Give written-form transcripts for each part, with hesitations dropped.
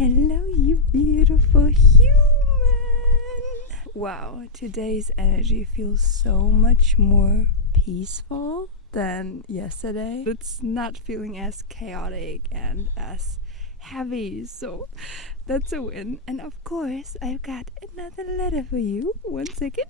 Hello, you beautiful human. Wow, today's energy feels so much more peaceful than yesterday. It's not feeling as chaotic and as heavy, so that's a win. And of course, I've got another letter for you. 1 second.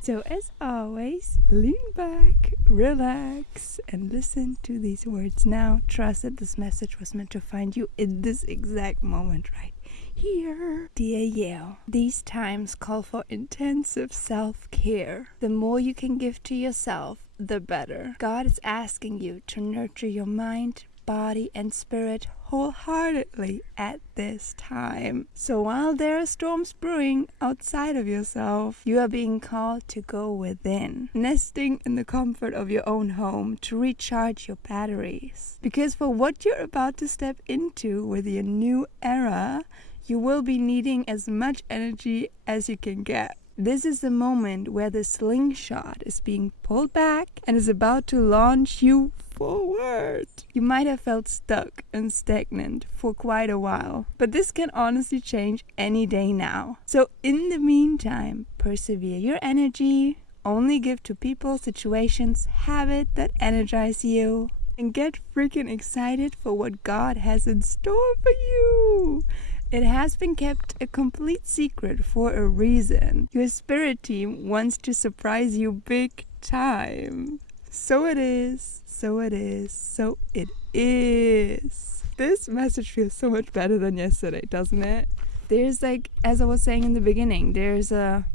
So as always, lean back, relax, and listen to these words now. Trust that this message was meant to find you in this exact moment right here. Dear you, these times call for intensive self-care. The more you can give to yourself, the better. God is asking you to nurture your mind, body, and spirit wholeheartedly at this time. So while there are storms brewing outside of yourself, you are being called to go within, nesting in the comfort of your own home to recharge your batteries. Because for what you're about to step into with your new era, you will be needing as much energy as you can get. This is the moment where the slingshot is being pulled back and is about to launch you forward. You might have felt stuck and stagnant for quite a while, but this can honestly change any day now. So in the meantime, persevere your energy, only give to people, situations, habits that energize you, and get freaking excited for what God has in store for you. It has been kept a complete secret for a reason. Your spirit team wants to surprise you big time. So it is, so it is, so it is. This message feels so much better than yesterday, doesn't it? There's as I was saying in the beginning, there's a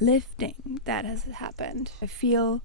lifting that has happened. I feel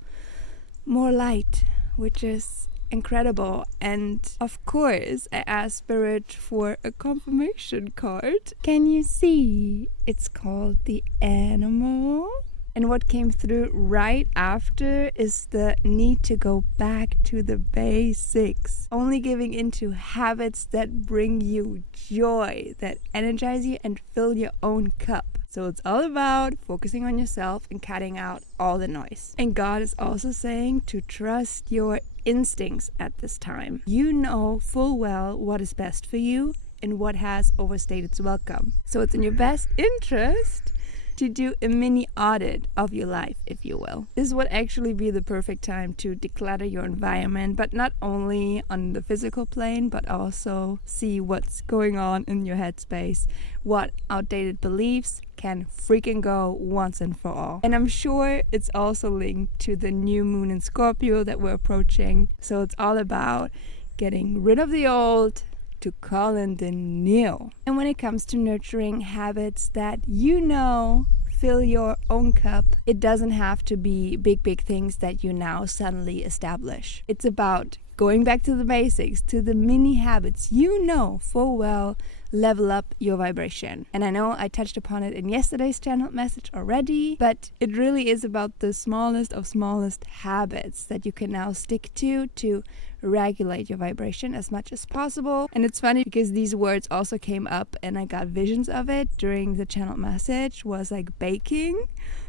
more light, which is incredible. And of course I asked Spirit for a confirmation card. Can you see? It's called the animal. And what came through right after is the need to go back to the basics. Only giving into habits that bring you joy, that energize you and fill your own cup. So it's all about focusing on yourself and cutting out all the noise. And God is also saying to trust your instincts at this time. You know full well what is best for you and what has overstayed its welcome. So it's in your best interest to do a mini audit of your life, if you will. This would actually be the perfect time to declutter your environment, but not only on the physical plane, but also see what's going on in your headspace, what outdated beliefs can freaking go once and for all. And I'm sure it's also linked to the new moon in Scorpio that we're approaching. So it's all about getting rid of the old to call in the new. And when it comes to nurturing habits that you know fill your own cup, it doesn't have to be big things that you now suddenly establish. It's about going back to the basics, to the mini habits you know full well level up your vibration. And I know I touched upon it in yesterday's channel message already, but it really is about the smallest of smallest habits that you can now stick to regulate your vibration as much as possible. And it's funny because these words also came up and I got visions of it during the channel message, was like baking.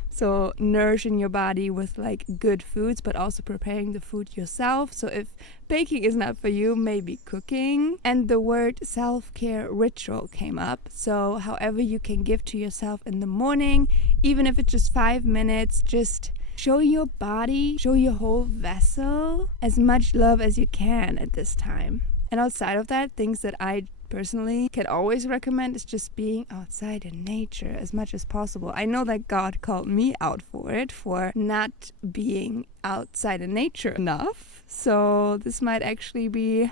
So nourishing your body with good foods, but also preparing the food yourself. So if baking is not for you, maybe cooking. And the word self-care ritual came up. So however you can give to yourself in the morning, even if it's just 5 minutes, just show your body, show your whole vessel as much love as you can at this time. And outside of that, things that I personally can always recommend is just being outside in nature as much as possible. I know that God called me out for it, for not being outside in nature enough. So this might actually be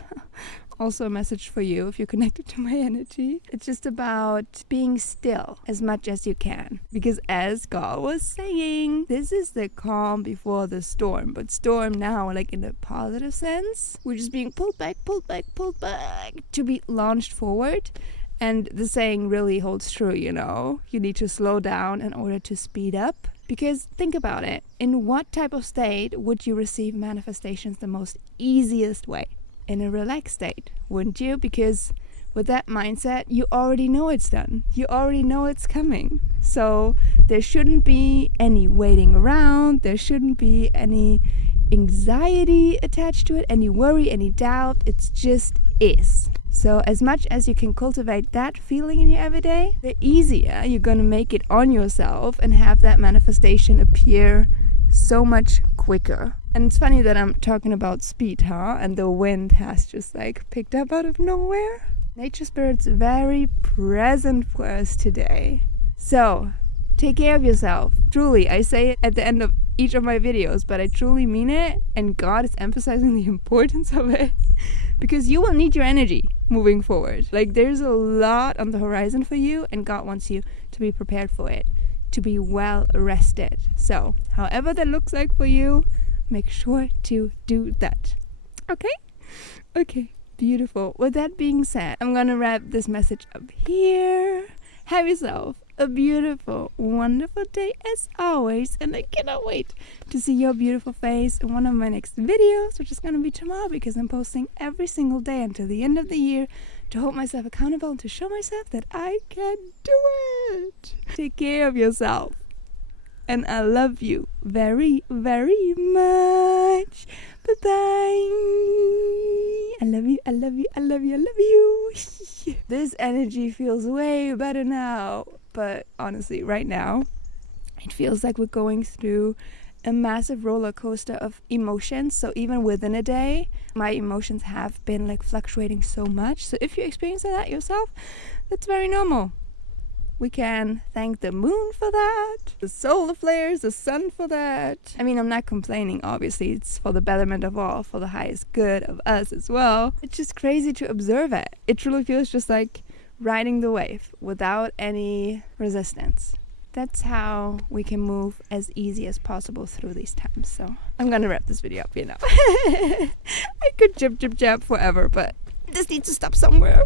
also a message for you if you're connected to my energy. It's just about being still as much as you can. Because as God was saying, this is the calm before the storm. But storm now, in a positive sense, we're just being pulled back to be launched forward. And the saying really holds true, you know. You need to slow down in order to speed up. Because think about it. In what type of state would you receive manifestations the most easiest way? In a relaxed state, wouldn't you? Because with that mindset, you already know it's done. You already know it's coming. So there shouldn't be any waiting around. There shouldn't be any anxiety attached to it, any worry, any doubt. It's just is. So as much as you can cultivate that feeling in your everyday, the easier you're gonna make it on yourself and have that manifestation appear so much quicker. And it's funny that I'm talking about speed, huh? And the wind has just like picked up out of nowhere. Nature Spirit's very present for us today. So take care of yourself. Truly, I say it at the end of each of my videos, but I truly mean it, and God is emphasizing the importance of it because you will need your energy moving forward. Like, there's a lot on the horizon for you, and God wants you to be prepared for it, to be well rested. So however that looks like for you, make sure to do that. Okay, beautiful. With that being said, I'm gonna wrap this message up here. Have yourself a beautiful, wonderful day as always, and I cannot wait to see your beautiful face in one of my next videos, which is going to be tomorrow, because I'm posting every single day until the end of the year to hold myself accountable and to show myself that I can do it. Take care of yourself, and I love you very, very much. Bye-bye. I love you, I love you, I love you, I love you. This energy feels way better now. But honestly, right now, it feels like we're going through a massive roller coaster of emotions. So even within a day, my emotions have been like fluctuating so much. So if you're experiencing that yourself, that's very normal. We can thank the moon for that, the solar flares, the sun for that. I mean, I'm not complaining, obviously. It's for the betterment of all, for the highest good of us as well. It's just crazy to observe it. It truly feels just like riding the wave without any resistance. That's how we can move as easy as possible through these times. So I'm gonna wrap this video up, I could jib forever, but this needs to stop somewhere.